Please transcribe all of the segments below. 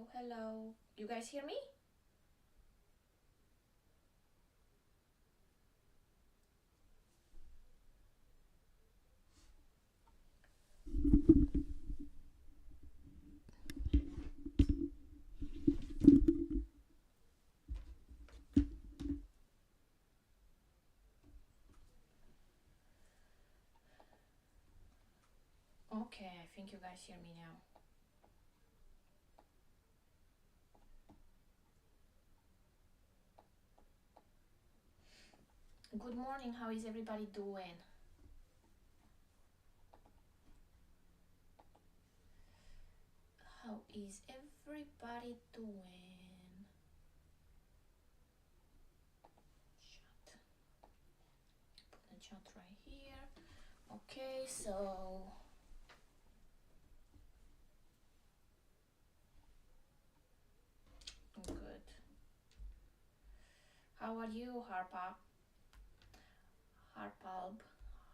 Hello, hello. You guys hear me? Okay, I think you guys hear me now. Good morning, how is everybody doing? How is everybody doing? Chat. Put the chat right here. Okay, so good. How are you, Harpa? Harpalb.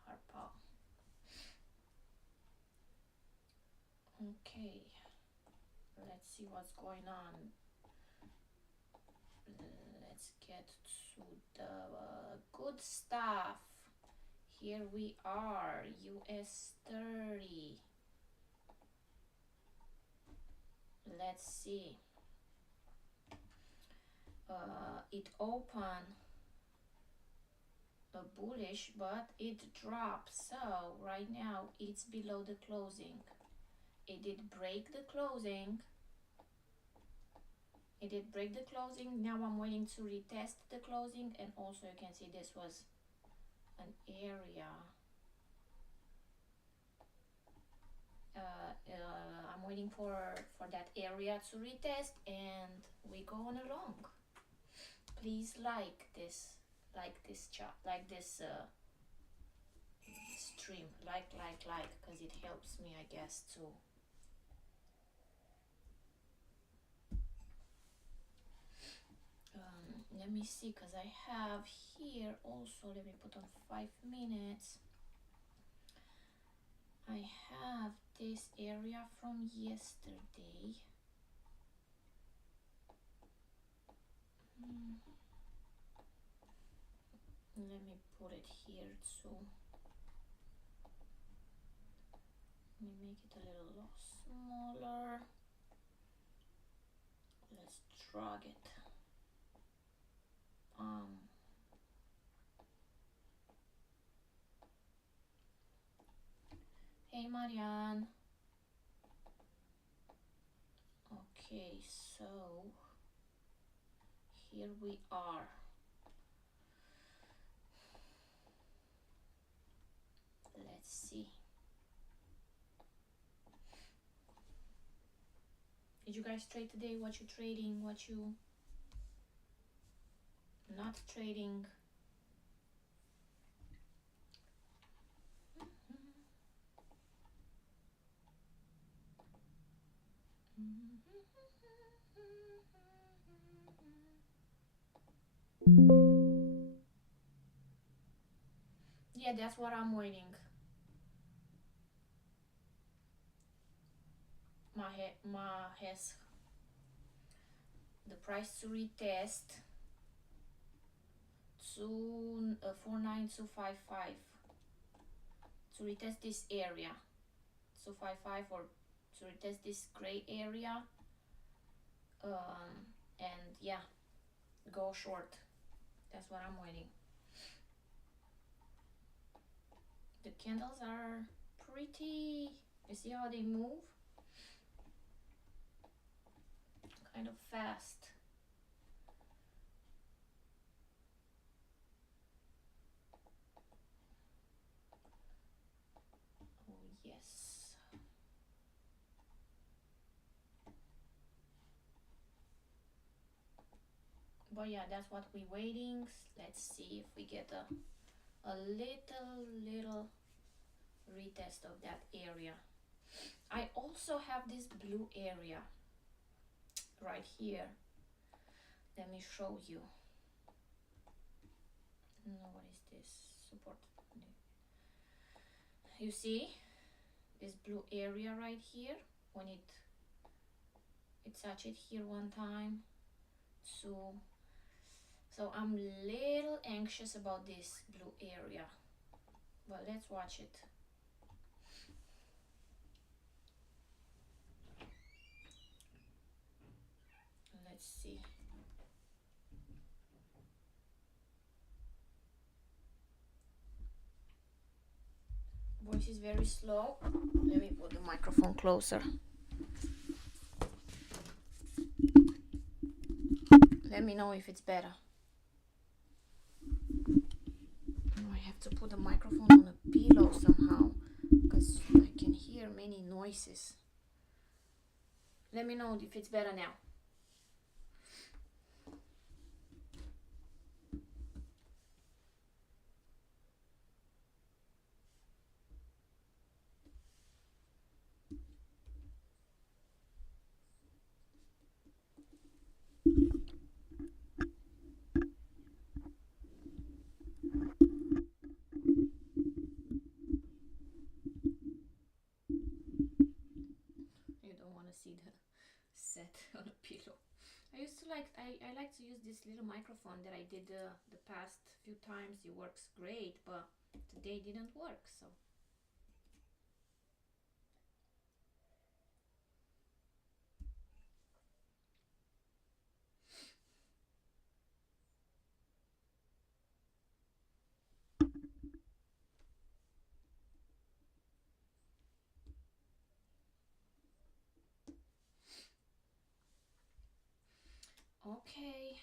Harpa. Okay. Let's see what's going on. Let's get to the good stuff. Here we are, US30. Let's see. It opened bullish, but it dropped. So right now it's below the closing. It did break the closing. It did break the closing. Now I'm waiting to retest the closing, and also you can see this was an area. I'm waiting for that area to retest, and we go on along. Please like this chat, like this stream, like, because it helps me, I guess, too. Let me see, because I have here also, let me put on 5 minutes. I have this area from yesterday. Let me put it here too. Let me make it a little smaller. Let's drag it. Hey Marianne. Okay, so here we are. Let's see. Did you guys trade today? What you trading? What you not trading? Yeah, that's what I'm waiting. Ma has the price to retest to 49255 to retest this area 255, or to retest this gray area, and yeah, go short. That's what I'm waiting. The candles are pretty, you see how they move? Kind of fast. Oh yes. But yeah, that's what we're waiting. Let's see if we get a little retest of that area. I also have this blue area right here. Let me show you. No, what is this? Support. You see this blue area right here? When it touched it here one time. So I'm little anxious about this blue area, but let's watch it. Let's see. Voice is very slow. Let me put the microphone closer. Let me know if it's better. I have to put the microphone on a pillow somehow because I can hear many noises. Let me know if it's better now. You don't want to see the set on a pillow. I used to like I like to use this little microphone that I did the past few times. It works great, but today didn't work. So okay,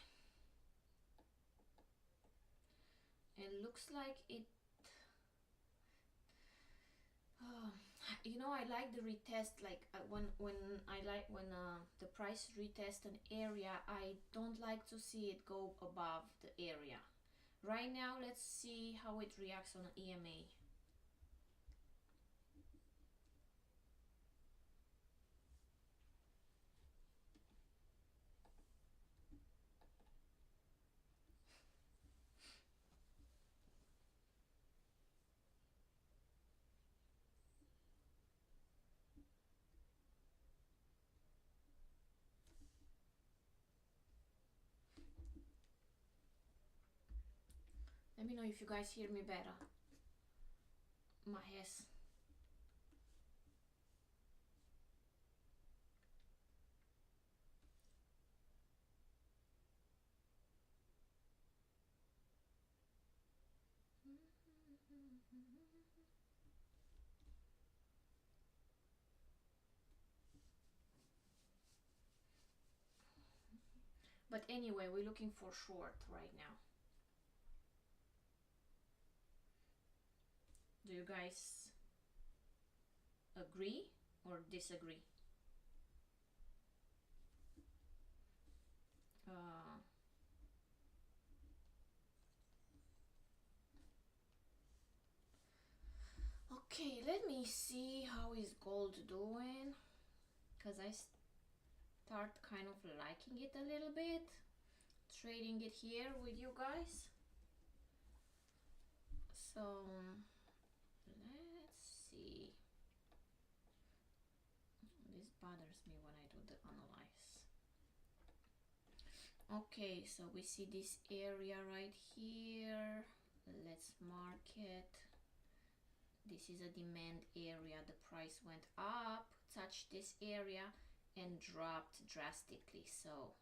it looks like it. Uh, I like the retest. Like when I like when the price retest an area, I don't like to see it go above the area. Right now, let's see how it reacts on an EMA. Let me know if you guys hear me better. My ass. But anyway, we're looking for short right now. Do you guys agree or disagree? Uh, okay, let me see how is gold doing, because I start kind of liking it a little bit, trading it here with you guys. So let's see. This bothers me when I do the analyze. Okay, so we see this area right here. Let's mark it. This is a demand area. The price went up, touched this area, and dropped drastically. So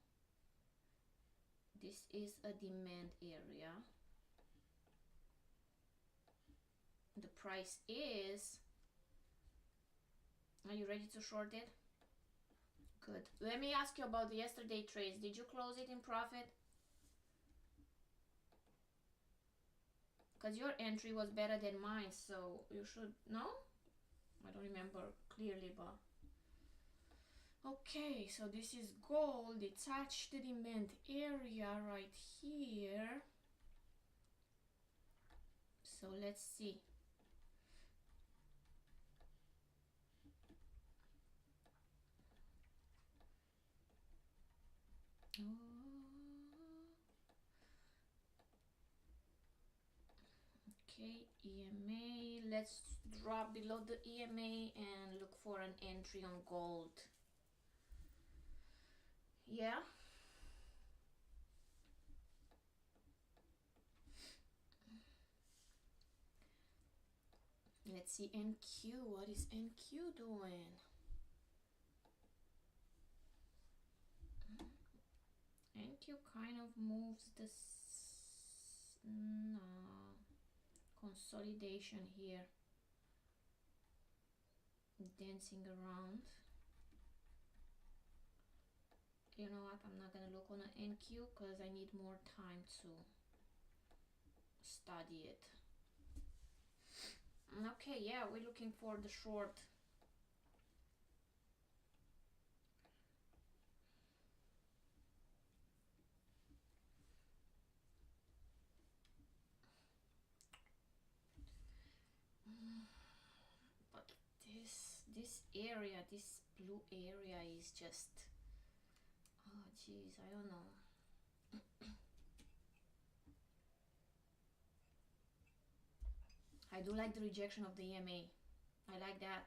this is a demand area. The price is. Are you ready to short it? Good. Let me ask you about the yesterday trades. Did you close it in profit? Because your entry was better than mine, so you should. No? I don't remember clearly, but. Okay, so this is gold. It touched the demand area right here. So let's see. Okay, EMA. Let's drop below the EMA and look for an entry on gold. Yeah. Let's see NQ. What is NQ doing? NQ kind of moves this, no, consolidation here, dancing around. You know what, I'm not gonna look on an NQ because I need more time to study it. Okay, yeah, we're looking for the short. But this area, this blue area is just, oh geez, I don't know. I do like the rejection of the EMA. I like that.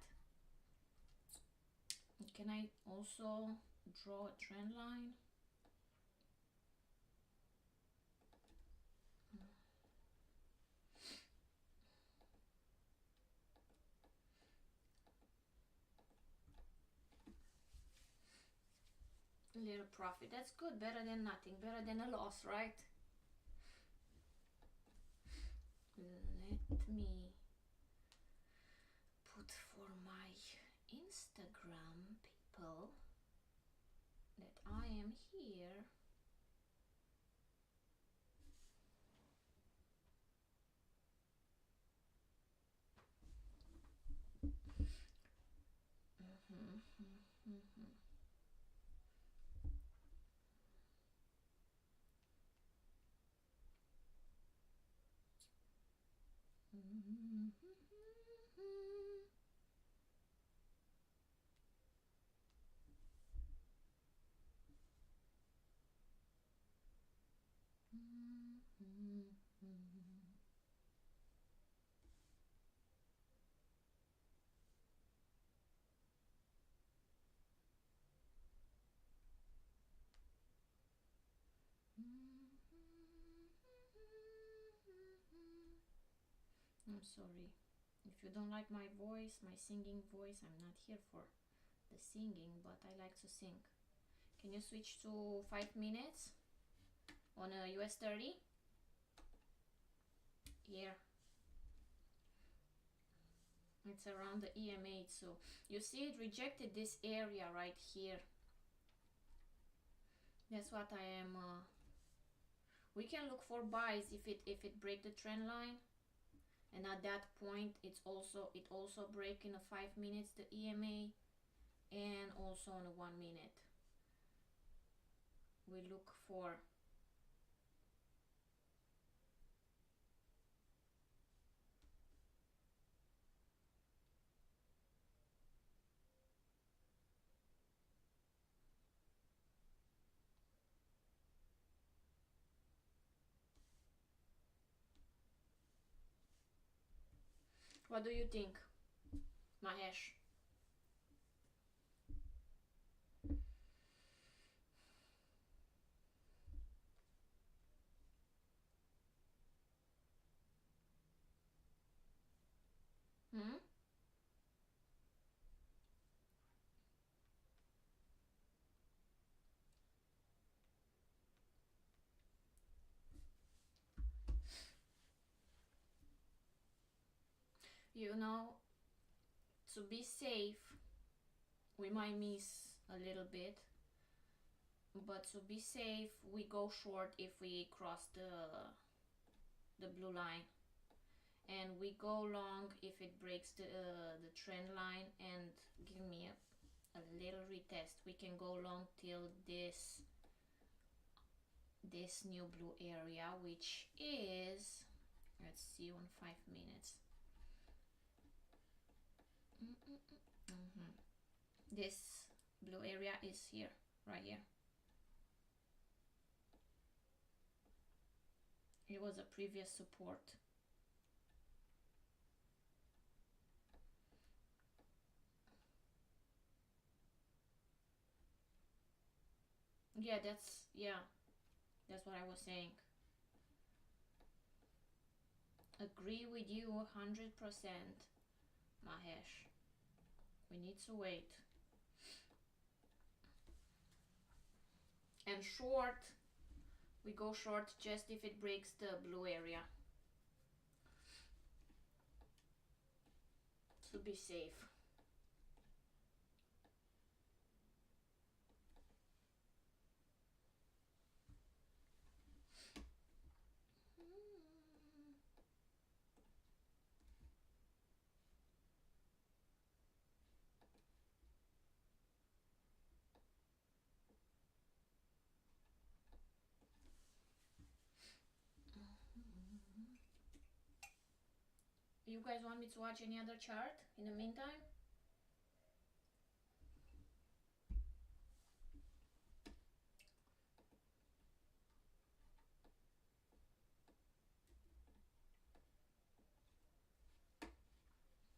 Can I also draw a trend line? A little profit. That's good. Better than nothing. Better than a loss, right? Let me put for my Instagram people that I am here. I'm sorry. If you don't like my voice, my singing voice, I'm not here for the singing, but I like to sing. Can you switch to 5 minutes on a US30? Here. It's around the EMA, so you see it rejected this area right here. That's what I am. We can look for buys if it break the trend line, and at that point it also break in a 5 minutes the EMA, and also on a 1 minute. We look for what do you think, Mahesh? Hmm? You know, to be safe, we might miss a little bit, but to be safe, we go short if we cross the blue line, and we go long if it breaks the trend line. And give me a little retest. We can go long till this new blue area, which is, let's see, on 5 minutes. This blue area is here, right here. It was a previous support. Yeah, that's what I was saying. Agree with you 100%, Mahesh. We need to wait. And short, we go short just if it breaks the blue area to be safe. You guys want me to watch any other chart in the meantime?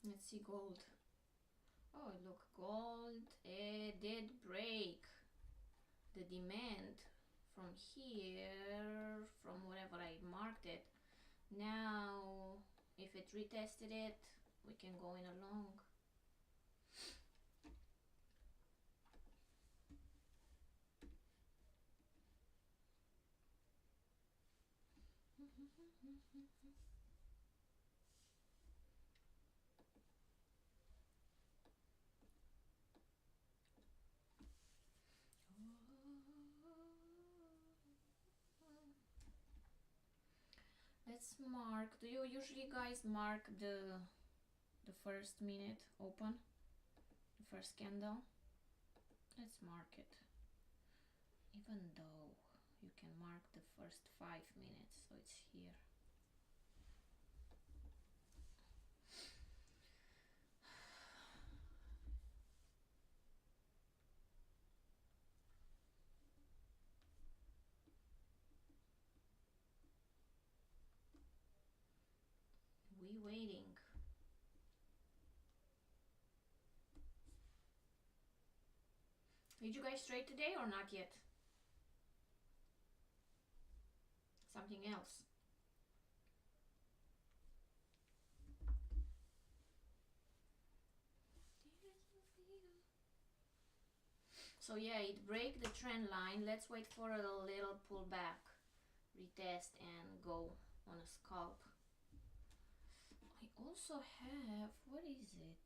Let's see gold. Oh, look, gold, it did break the demand from here, from wherever I marked it. Now, if it retested it, we can go in a long. Let's mark. Do you usually guys mark the first minute open, the first candle? Let's mark it, even though you can mark the first 5 minutes, so it's here. We waiting. Did you guys trade today or not yet? Something else. So yeah, it break the trend line. Let's wait for a little pullback, retest, and go on a scalp. I also have, what is it?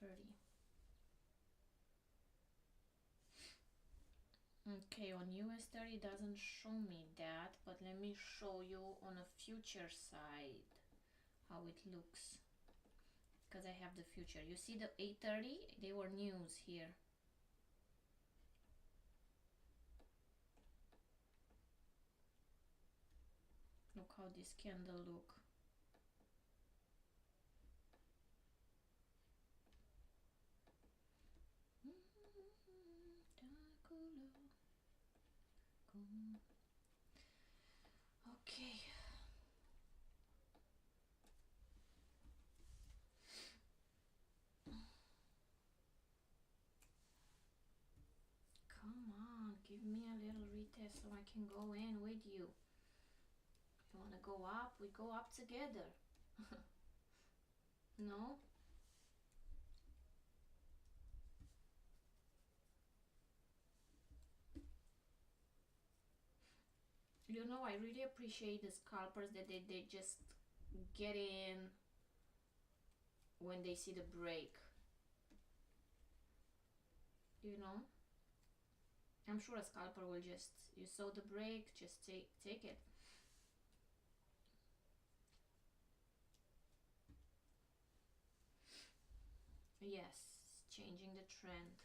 30. Okay, on US30 doesn't show me that, but let me show you on a future side how it looks, because I have the future. You see the 830, they were news here. Look how this candle look. Okay. Come on, give me a little retest so I can go in with you. You wanna go up? We go up together. No? You know, I really appreciate the scalpers that they just get in when they see the break. You know? I'm sure a scalper will just, you saw the break, just take it. Yes, changing the trend.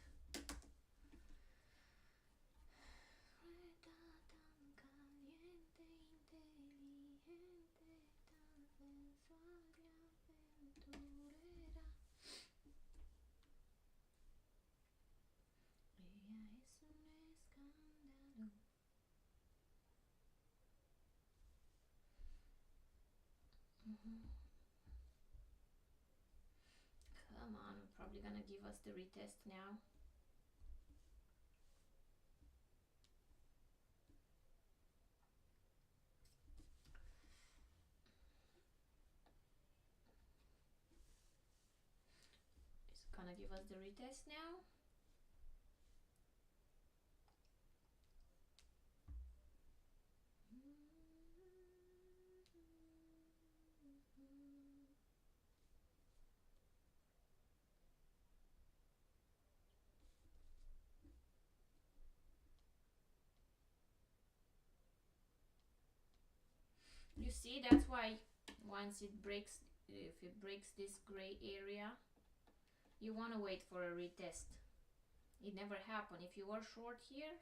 Come on, probably gonna give us the retest now. give us the retest now. You see, that's why once it breaks, if it breaks this gray area, you want to wait for a retest. It never happened. If you were short here,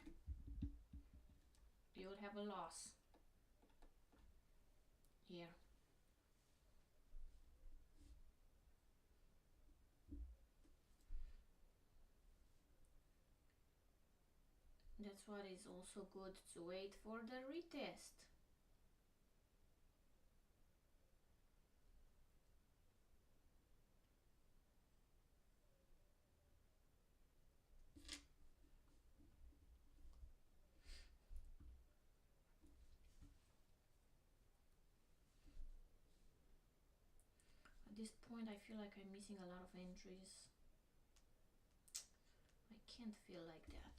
you'll have a loss here. That's why it's also good to wait for the retest. At this point, I feel like I'm missing a lot of entries. I can't feel like that.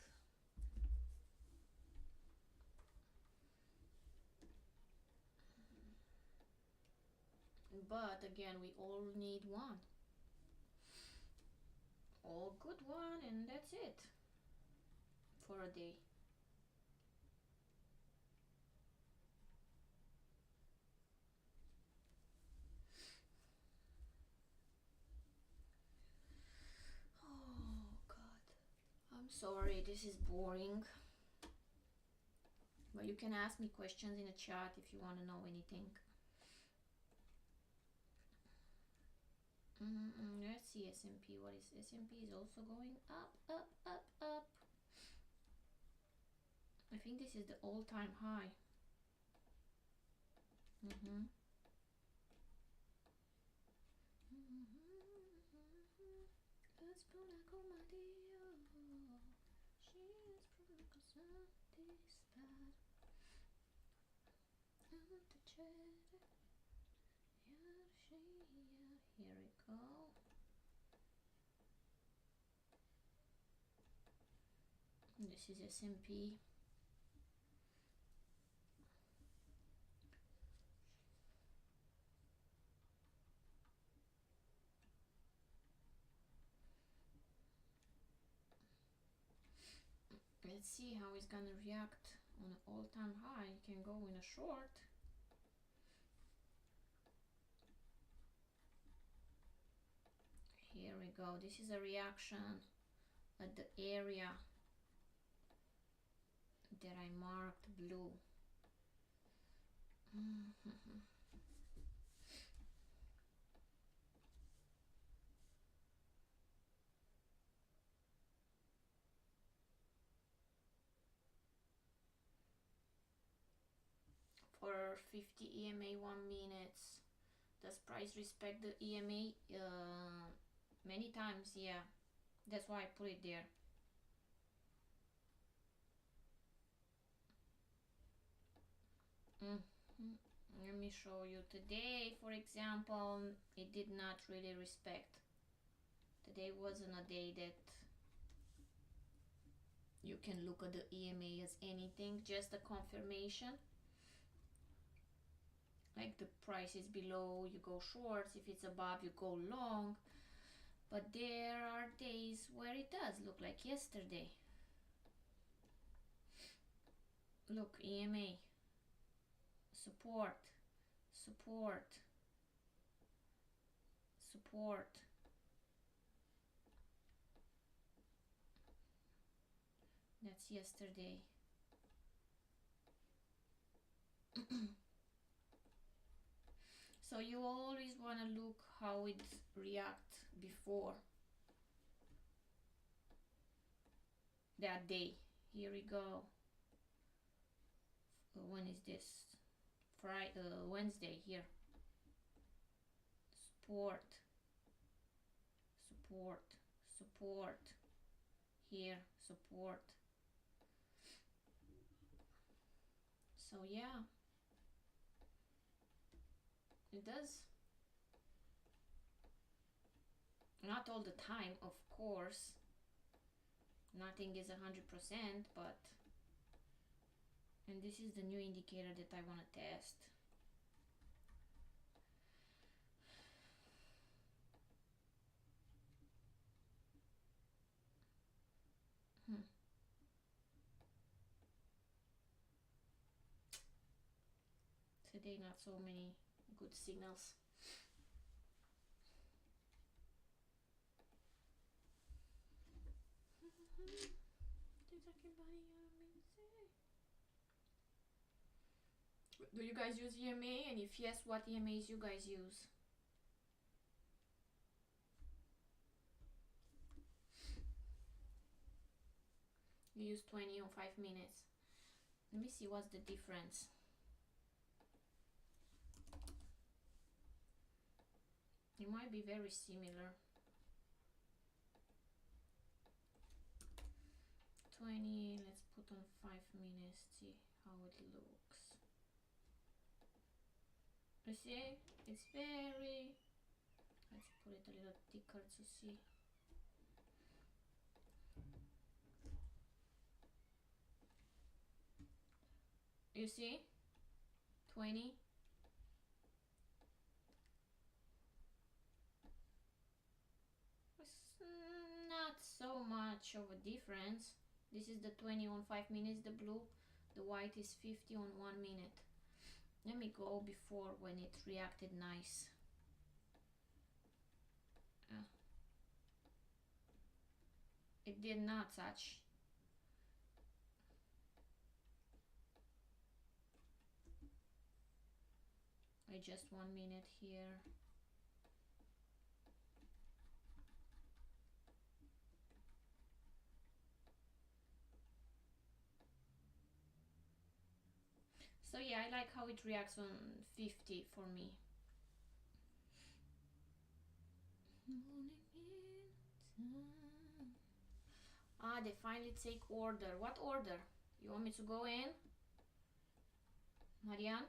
But again, we all need one. All good one, and that's it for a day. Oh God, I'm sorry, this is boring. But you can ask me questions in the chat if you want to know anything. Let's see S&P. What is S&P? Is also going up, up, up, up. I think this is the all-time high. Here we go. This is S&P. Let's see how it's gonna react on an all-time high. You can go in a short. Here we go. This is a reaction at the area that I marked blue. For 50 EMA 1 minutes, does price respect the EMA? Many times, yeah. That's why I put it there. Let me show you. Today, for example, it did not really respect. Today wasn't a day that you can look at the EMA as anything, just a confirmation. Like the price is below, you go shorts. If it's above, you go long. But there are days where it does look like yesterday. Look, EMA, support, support, support. That's yesterday. So you always want to look how it reacts before that day. Here we go. When is this? Friday, Wednesday here. Support, support, support. Here, support. So yeah, it does. Not all the time, of course. Nothing is 100%, but... And this is the new indicator that I want to test. Today not so many good signals. Do you guys use EMA? And if yes, what EMAs you guys use? You use 20 on 5 minutes. Let me see what's the difference. It might be very similar. 20, let's put on 5 minutes, see how it looks. You see, it's very, let's put it a little thicker to see. You see, 20. It's not so much of a difference. This is the 20 on 5 minutes, the blue. The white is 50 on 1 minute. Let me go before when it reacted nice. It did not touch. I just 1 minute here. So yeah, I like how it reacts on 50 for me. Ah, they finally take order. What order? You want me to go in? Marianne?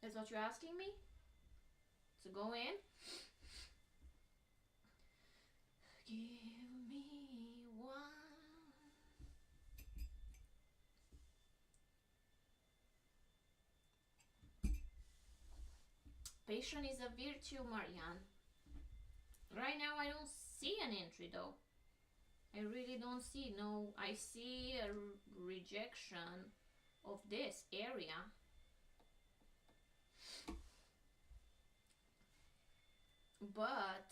That's what you're asking me? To go in? Give me one. Patience is a virtue, Marianne. Right now I don't see an entry though. I really don't see. No, I see a rejection of this area. But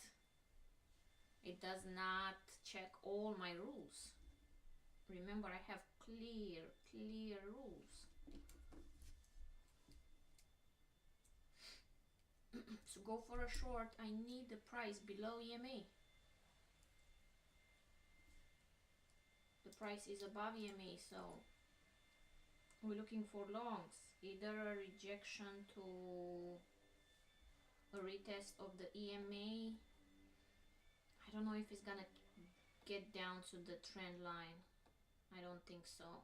it does not check all my rules. Remember, I have clear rules. To go for a short, I need the price below EMA. The price is above EMA, so we're looking for longs. Either a rejection to a retest of the EMA. I don't know if it's gonna get down to the trend line. I don't think so.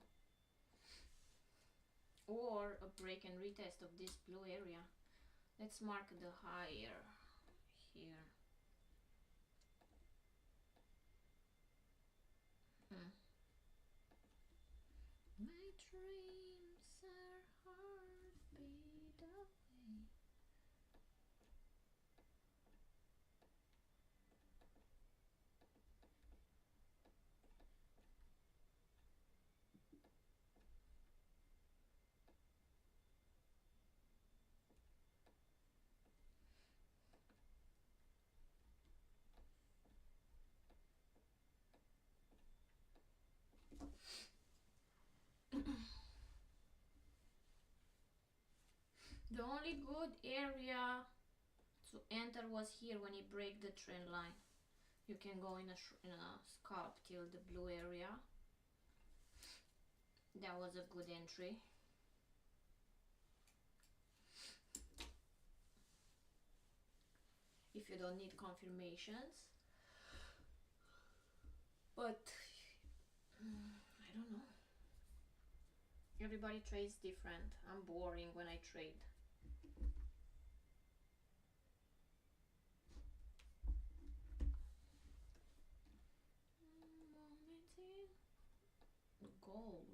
Or a break and retest of this blue area. Let's mark the higher here. My dreams are heartbeat away. The only good area to enter was here when you break the trend line. You can go in a scalp till the blue area. That was a good entry. If you don't need confirmations. But I don't know. Everybody trades different. I'm boring when I trade. Gold.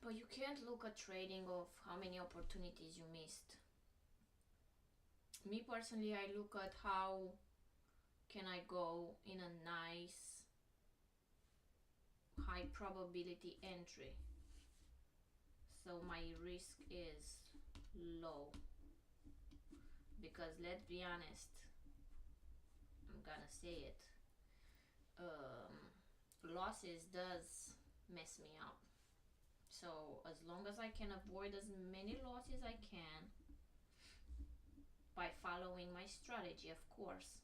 But you can't look at trading of how many opportunities you missed. Me personally, I look at how can I go in a nice high probability entry so my risk is low, because let's be honest, I'm gonna say it, losses does mess me up. So as long as I can avoid as many losses I can by following my strategy, of course,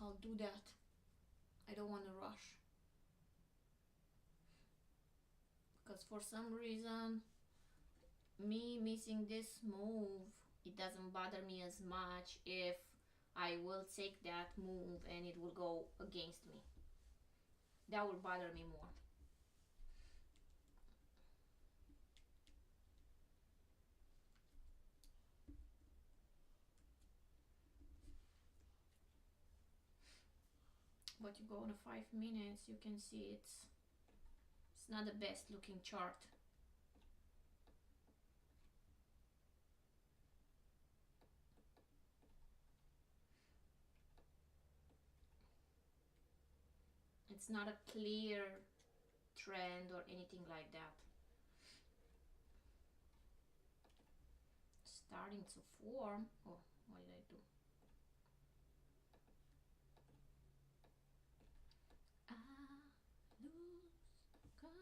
I'll do that. I don't want to rush, because for some reason me missing this move, it doesn't bother me as much if I will take that move and it will go against me. That will bother me more. But you go on a 5 minutes, you can see it's not the best looking chart. It's not a clear trend or anything like that. Starting to form. Oh, what did I do? I lose control.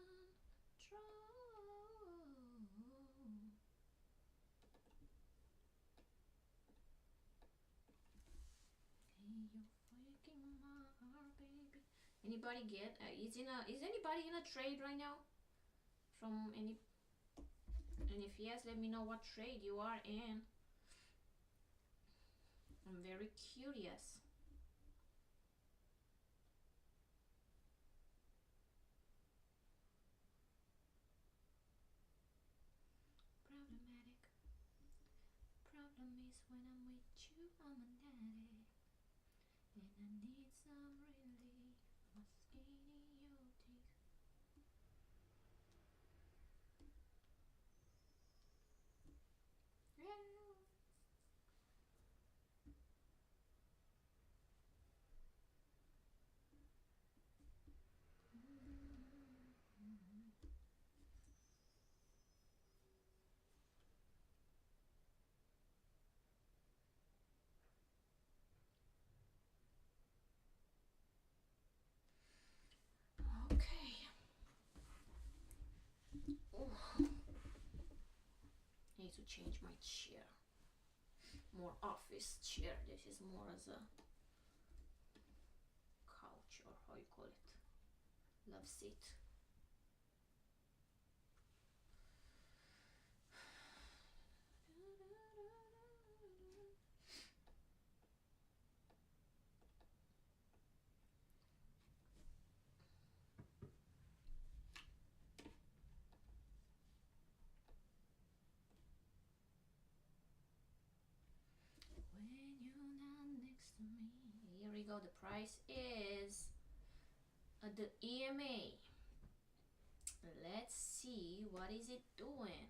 Hey, you're breaking my heart, baby. Anybody get? Is anybody in a trade right now? From any? And if yes, let me know what trade you are in. I'm very curious. Problematic. Problem is when I'm with you, I'm an addict, and I need some relief. My skin in your teeth. Okay. Ooh. Need to change my chair. More office chair. This is more as a couch, or how you call it. Love seat. When you're not next to me. Here we go. The price is the EMA. Let's see what is it doing.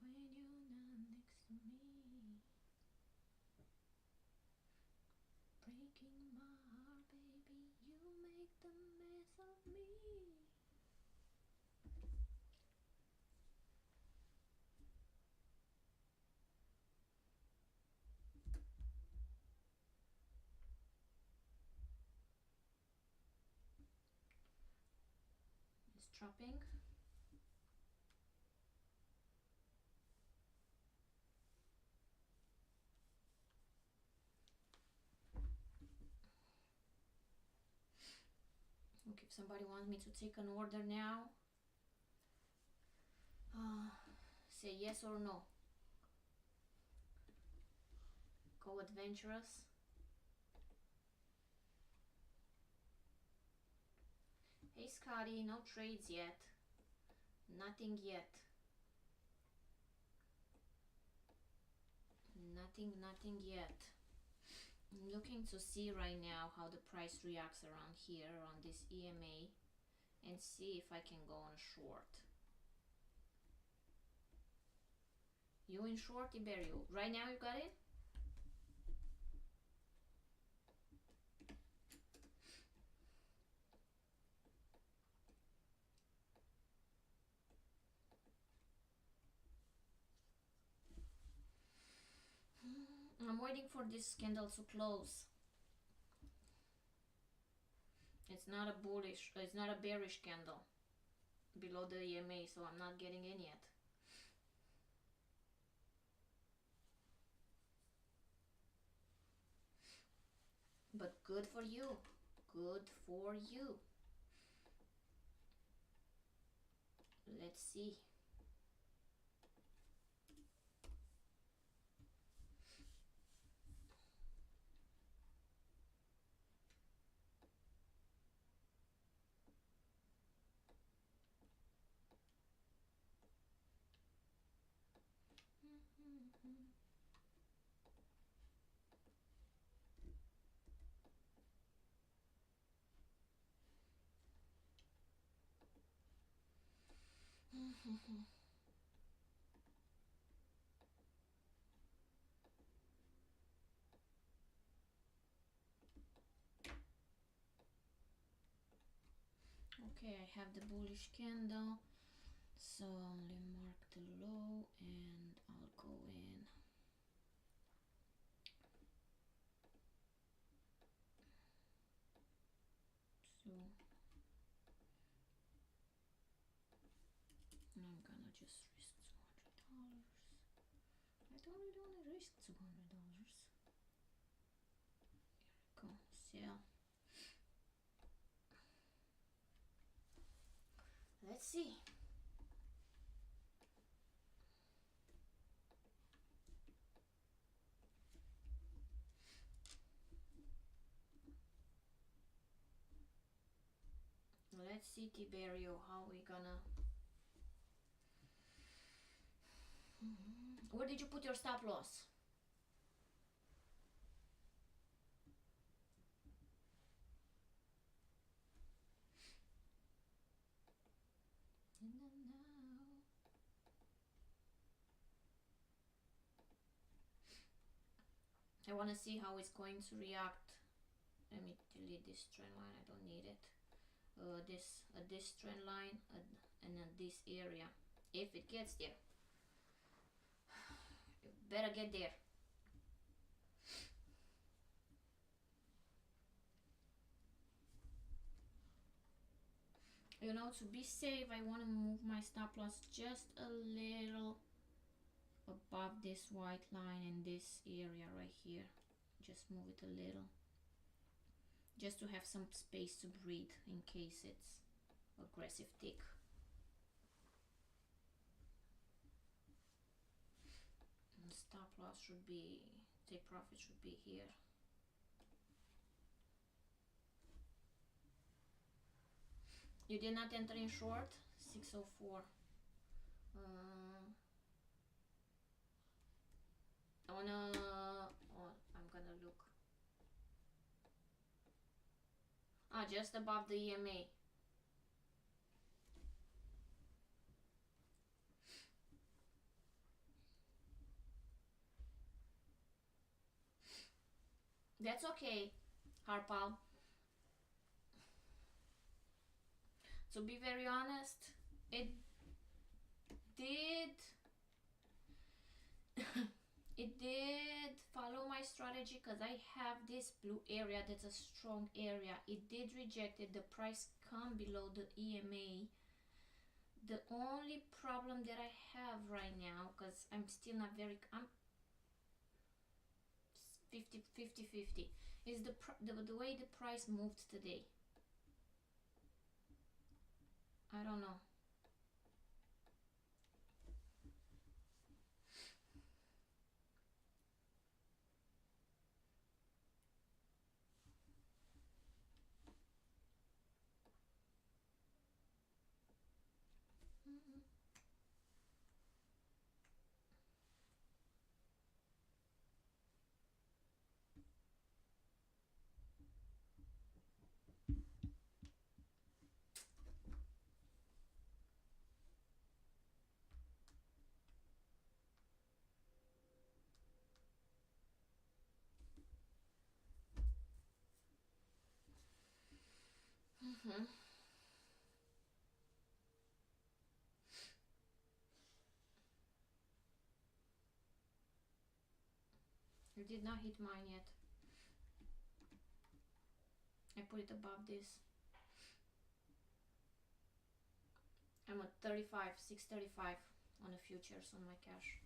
When you're not next to me, breaking my heart, baby, you make the mess of me. dropping. Look, if somebody wants me to take an order now, say yes or no. Go adventurous. Hey Scotty, no trades yet. Nothing yet. Nothing yet. I'm looking to see right now how the price reacts around here, around this EMA, and see if I can go on short. You in short, Iberio? Right now you got it? I'm waiting for this candle to close. It's not a bullish, it's not a bearish candle below the EMA, so I'm not getting in yet. But good for you. Good for you. Let's see. Okay, I have the bullish candle, so only mark the low and I'll go in. So I'm gonna just risk $200. I don't really want to risk $200. Here we go, sell. Let's see. Let's see, Tiberio, how we gonna... Where did you put your stop loss? I want to see how it's going to react. Let me delete this trend line, I don't need it. This trend line and this area. If it gets there, you better get there. You know, to be safe, I want to move my stop loss just a little above this white line in this area right here. Just move it a little, just to have some space to breathe in case it's aggressive tick. And stop loss should be, take profit should be here. You did not enter in short? 604. I'm gonna look. Just above the EMA. That's okay, Harpal. To be very honest, it did it did follow my strategy, because I have this blue area that's a strong area. It did reject it. The price come below the EMA, The only problem that I have right now, because I'm still not very, I'm 50, is the way the price moved today. I don't know. It did not hit mine yet. I put it above this. I'm at 35, 635 on the futures on my cash.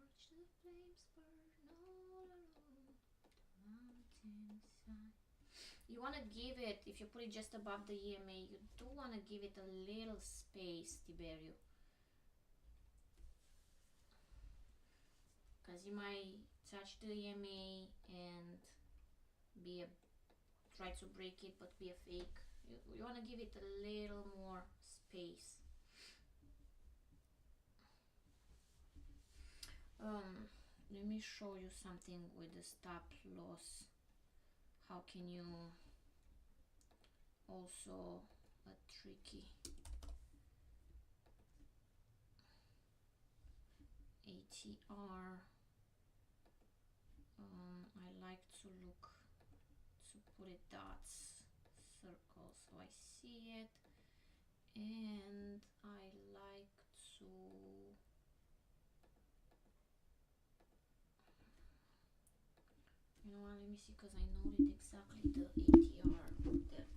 Watch the flames burn all along the mountainside. You want to give it, if you put it just above the EMA, you do want to give it a little space, Tiberio. Because you might touch the EMA and be a, try to break it but be a fake. You want to give it a little more space. Let me show you something with the stop loss. How can you also a tricky ATR. I like to look, to put it dots, circles, so I see it, and I like to you know what, let me see, because I noted exactly the ATR of that.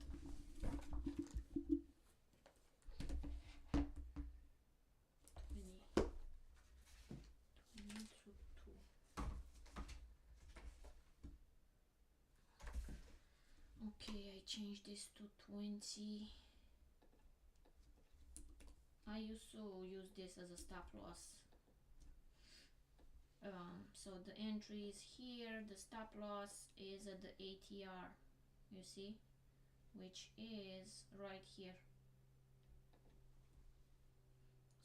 Okay, I changed this to 20. I used to use this as a stop loss. So the entry is here, the stop loss is at the ATR, you see, which is right here.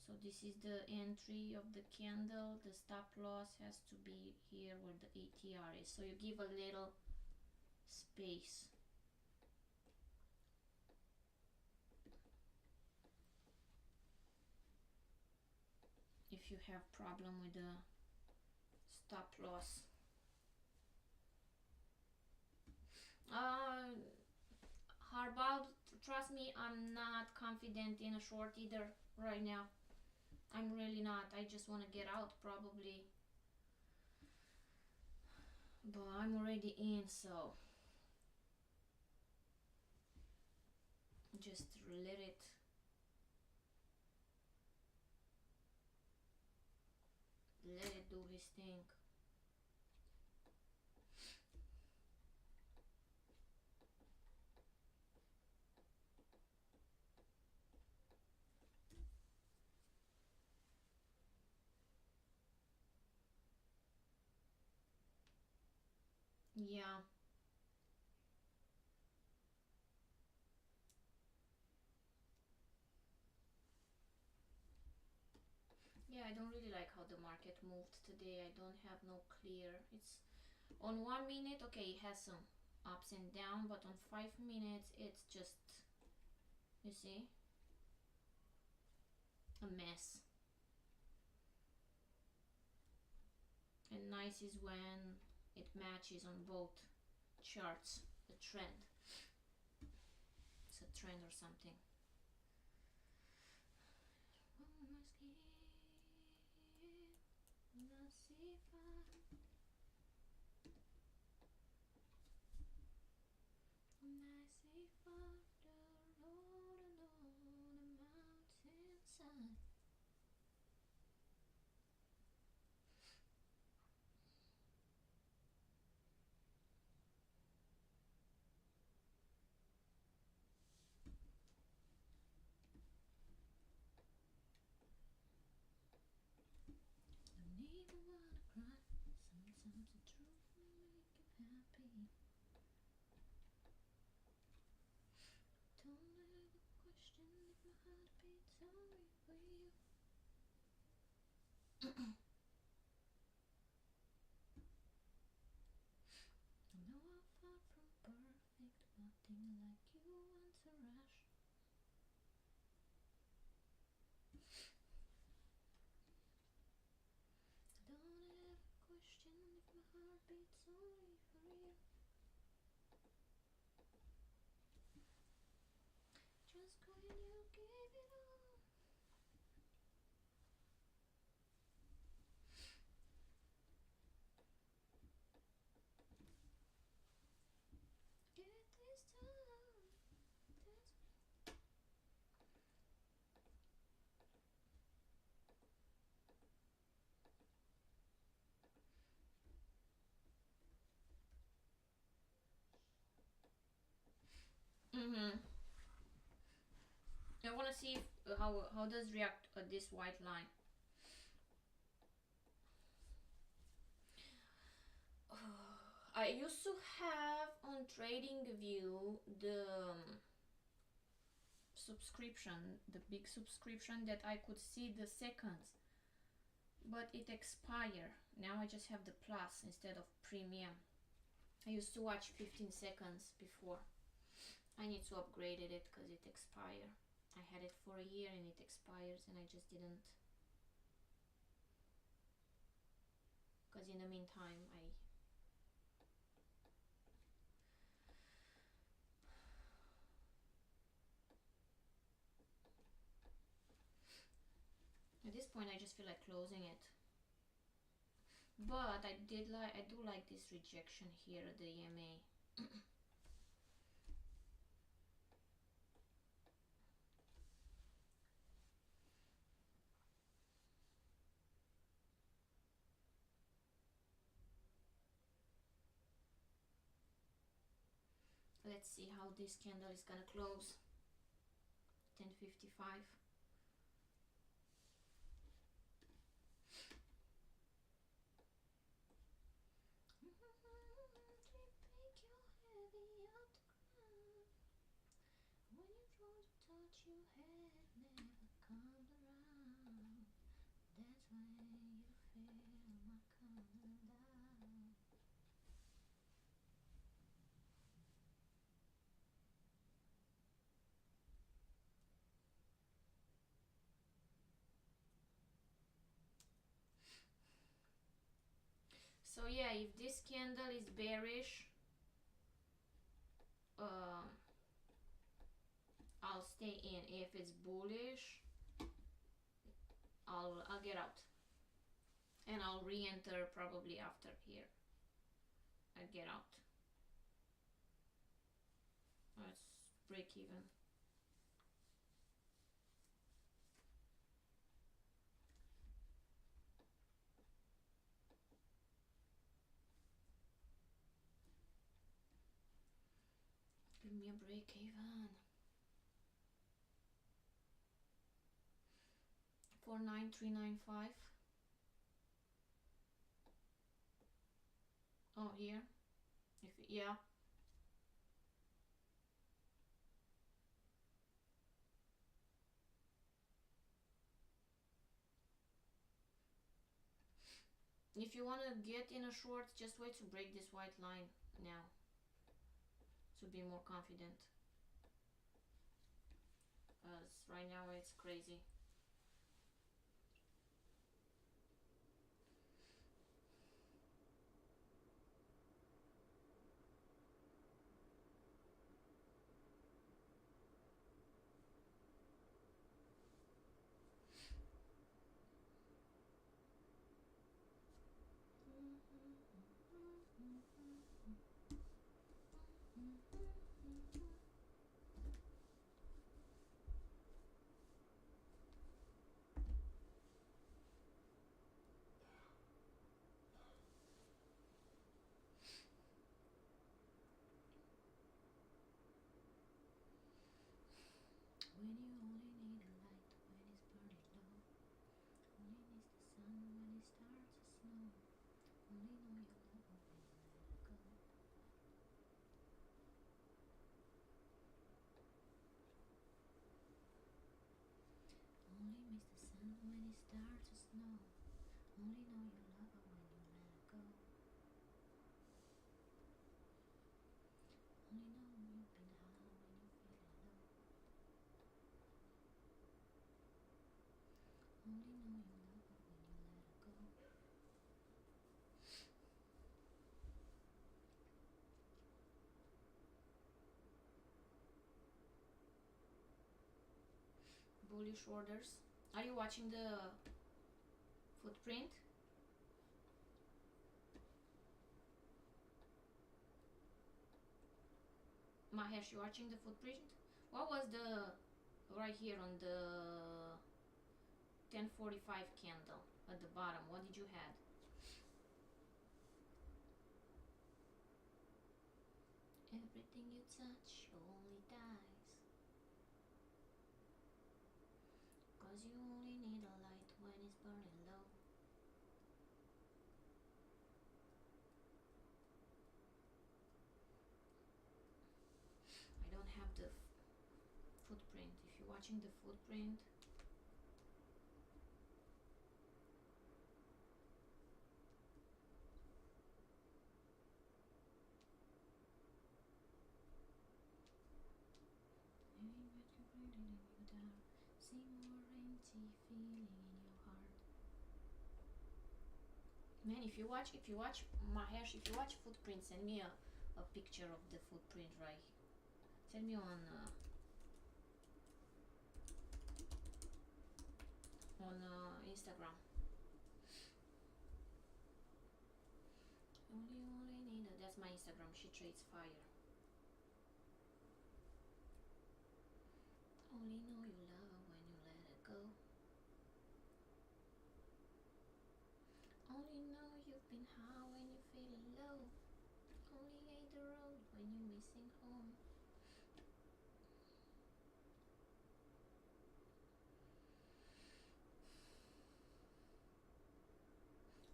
So this is the entry of the candle, the stop loss has to be here where the ATR is. So you give a little space. If you have problem with the stop loss. Hardball, trust me, I'm not confident in a short either right now. I'm really not. I just want to get out probably. But I'm already in, so just let it do his thing. Yeah. Yeah, I don't really like how the market moved today. I don't have no clear. It's On 1 minute, okay, it has some ups and downs, but on 5 minutes it's just, you see, a mess. And nice is when it matches on both charts, the trend. It's a trend or something. Sometimes the truth will make you happy. Don't ever question if my heart beats only for you. I know I'm far from perfect, nothing like you want to rush. Don't ever question if my heart beats only for you. Just when you gave it all. Get this time. I want to see if, how does react this white line. I used to have on TradingView the subscription, the big subscription that I could see the seconds, but it expired. Now I just have the plus instead of premium. I used to watch 15 seconds before. I need to upgrade it because it expired. I had it for a year and it expires, and I just didn't, because in the meantime at this point I just feel like closing it. But I do like this rejection here at the EMA. Let's see how this candle is gonna close. 10:55. When you thought the touch you had never comes around, that's when you feel my coming down. So yeah, if this candle is bearish, I'll stay in. If it's bullish, I'll get out, and I'll re-enter probably after here. I'll get out. Let's break even. Give me a break even. 49395. Oh, here. Yeah. If you want to get in a short, just wait to break this white line now to be more confident, because right now it's crazy. When you only need a light when it's burning low, only needs the sun when it starts to snow, only know you love her when you let it go. Only miss the sun when it starts to snow, only know you love her when you let it go. Only know you've been high when you're feeling low, only know you love her when you let it go. Bullish orders. Are you watching the footprint? Mahesh, you watching the footprint? What was the right here on the 1045 candle at the bottom? What did you have? Everything you touch only dies, 'cause you only need a light when it's burning low. I don't have the footprint. If you're watching the footprint, see more empty feeling in your heart. Man, if you watch Mahesh, if you watch footprint, send me a picture of the footprint right here. Send me on Instagram. Only need a, that's my Instagram. She trades fire. Only know you love her when you let it go. Only know you've been high when you're feeling low. Only hate the road when you're missing home.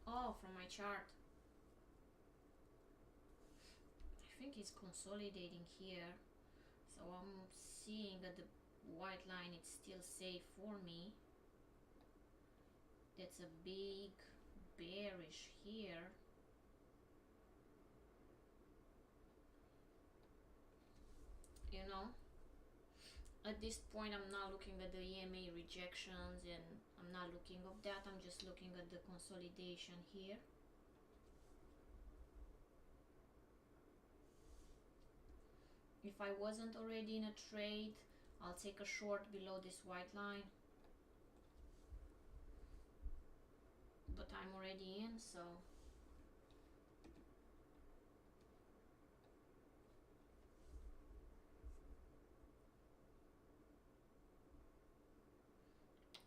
Oh, from my chart. I think it's consolidating here. So I'm seeing that the white line is still safe for me. That's a big bearish here. You know, at this point I'm not looking at the EMA rejections and I'm not looking at that. I'm just looking at the consolidation here. If I wasn't already in a trade, I'll take a short below this white line, but I'm already in, so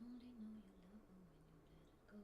only know you love her when you let it go.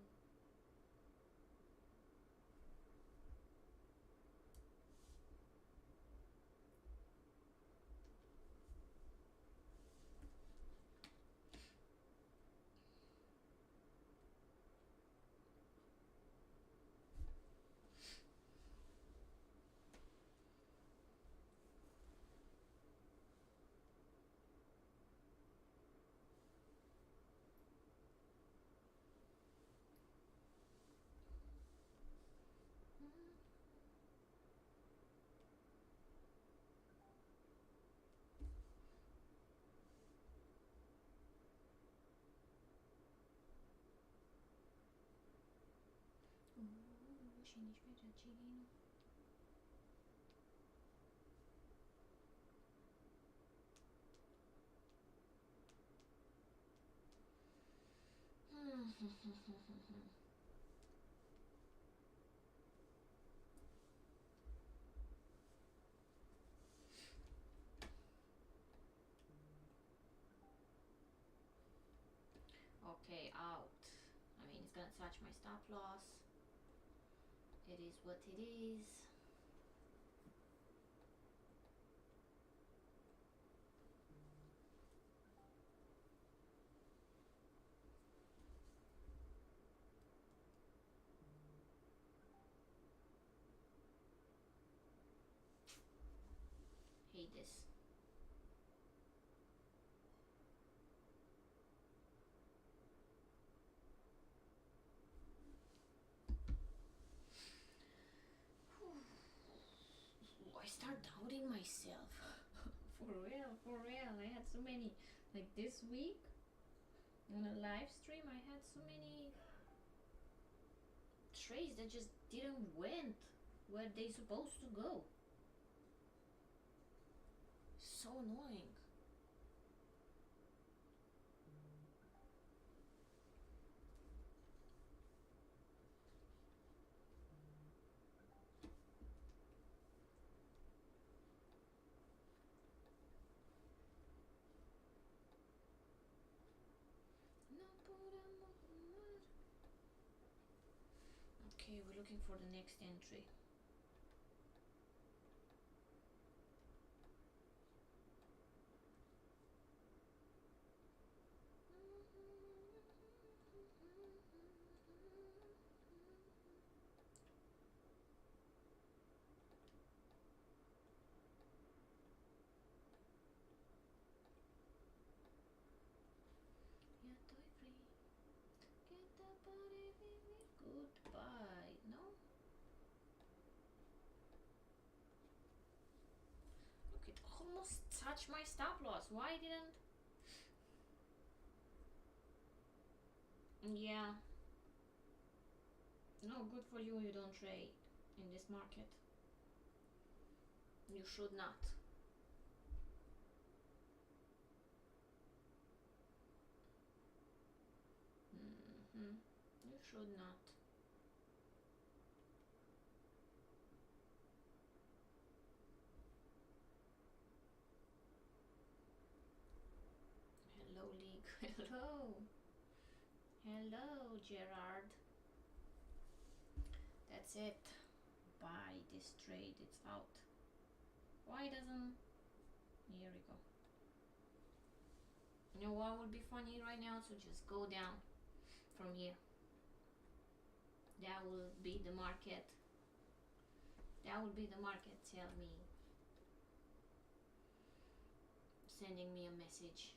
15 pe giacchino. Okay, out. I mean, it's gonna touch my stop loss. It is what it is. Hate this. I start doubting myself. For real. I had so many, like this week on a live stream, I had so many trades that just didn't went where they supposed to go. So annoying. Okay, we're looking for the next entry. Yeah, toy free. Get the body goodbye. No? Look, it almost touched my stop loss. Why didn't? Yeah. No, good for you. You don't trade in this market. You should not. You should not. Hello, League. Hello. Hello, Gerard. That's it. Buy this trade. It's out. Why doesn't... Here we go. You know what would be funny right now? So just go down from here. That will be the market. That will be the market. Tell me. Sending me a message.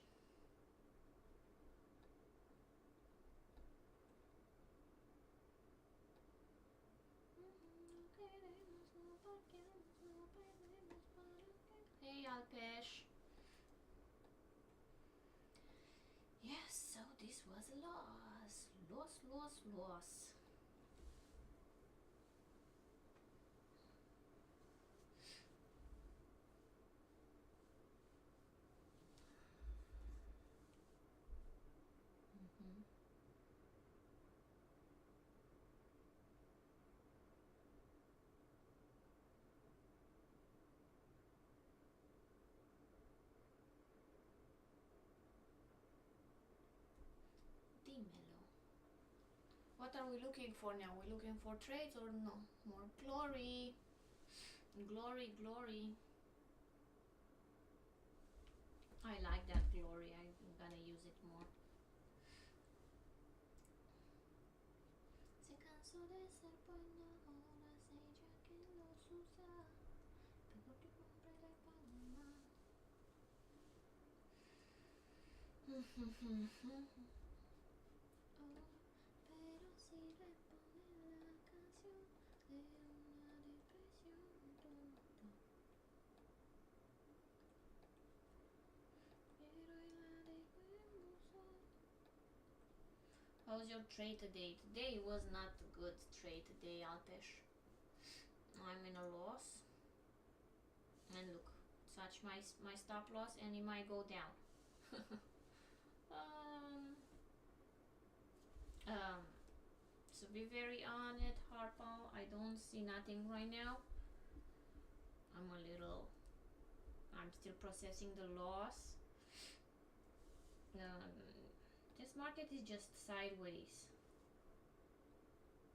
Hey, Alpesh. Yes, so this was a loss. Loss. Dímelo. What are we looking for now? We're looking for trades or no? More glory. Glory. I like that glory. I'm gonna use it more. Se cansó de ser buena, ahora es ella quien los usa. Tengo que comprarle Panamá. Oh, pero si le pone la canción de una depresión tonta. Pero la dejo en buzón. How was your trade today? Today was not a good trade today, Alpesh. I'm in a loss, and look, touch my stop loss, and it might go down. um, um, so be very on it, Harpo. I don't see nothing right now. I'm still processing the loss. This market is just sideways.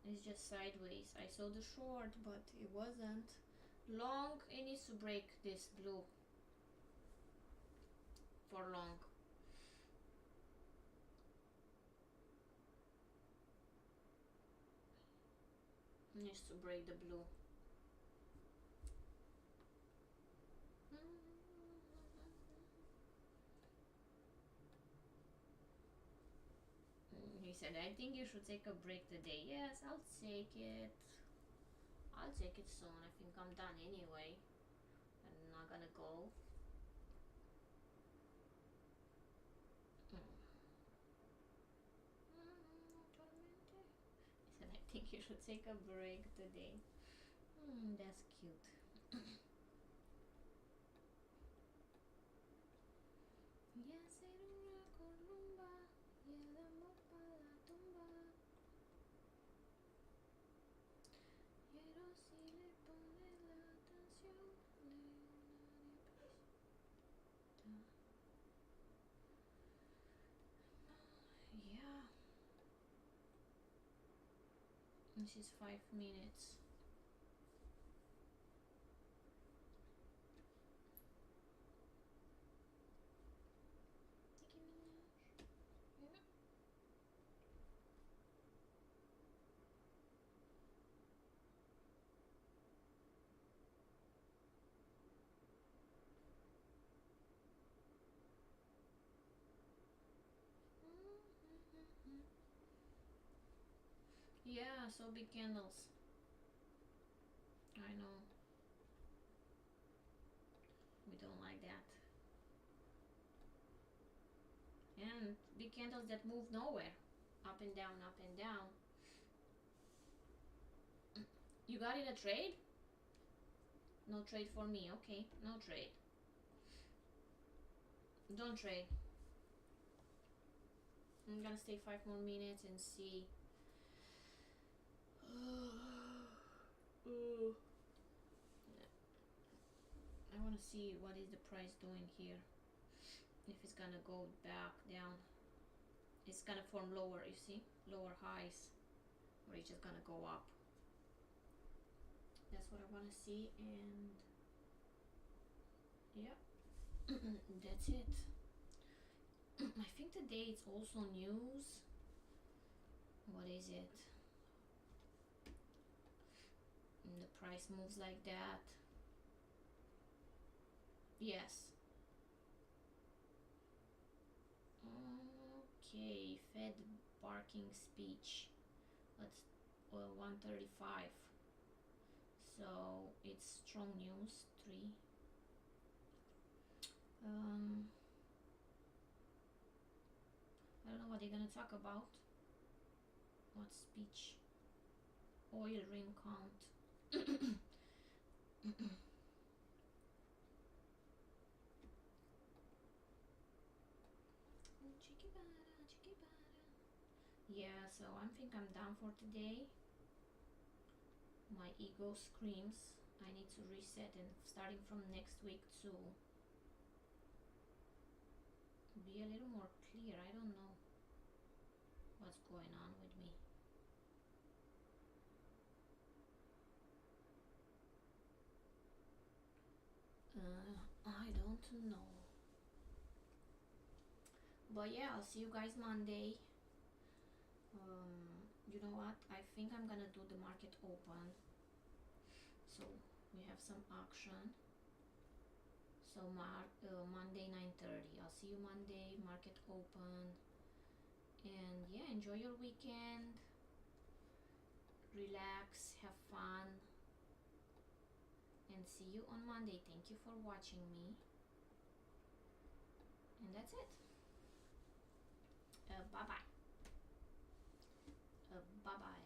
It's just sideways. I saw the short, but it wasn't long. It needs to break this blue for long. It needs to break the blue. He said, I think you should take a break today. Yes, I'll take it. I'll take it soon. I think I'm done anyway. I'm not gonna go. He said, I think you should take a break today. That's cute. Yeah. This is 5 minutes. Yeah, so big candles. I know. We don't like that. And big candles that move nowhere. Up and down, up and down. You got in a trade? No trade for me. Okay, no trade. Don't trade. I'm gonna stay 5 more minutes and see. I want to see what is the price doing here. If it's gonna go back down. It's gonna form lower, you see? Lower highs. Or it's just gonna go up. That's what I want to see, and yeah. That's it. I think today it's also news. What is it? And the price moves like that. Yes. Okay, Fed barking speech at 1:35. So it's strong news. 3. I don't know what they're gonna talk about. What speech? Oil ring count. Yeah, so I think I'm done for today. My ego screams. I need to reset, and starting from next week to be a little more clear. I don't know what's going on with me. I don't know. But yeah, I'll see you guys Monday. You know what? I think I'm gonna do the market open. So we have some action. So Monday 9:30. I'll see you Monday. Market open. And yeah, enjoy your weekend. Relax, have fun. And see you on Monday. Thank you for watching me. And that's it. Bye-bye. Bye-bye.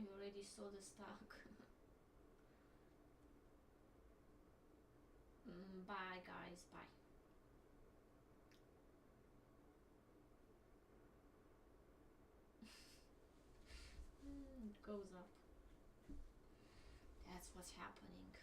You already saw the stock. Bye guys, bye. It goes up. That's what's happening.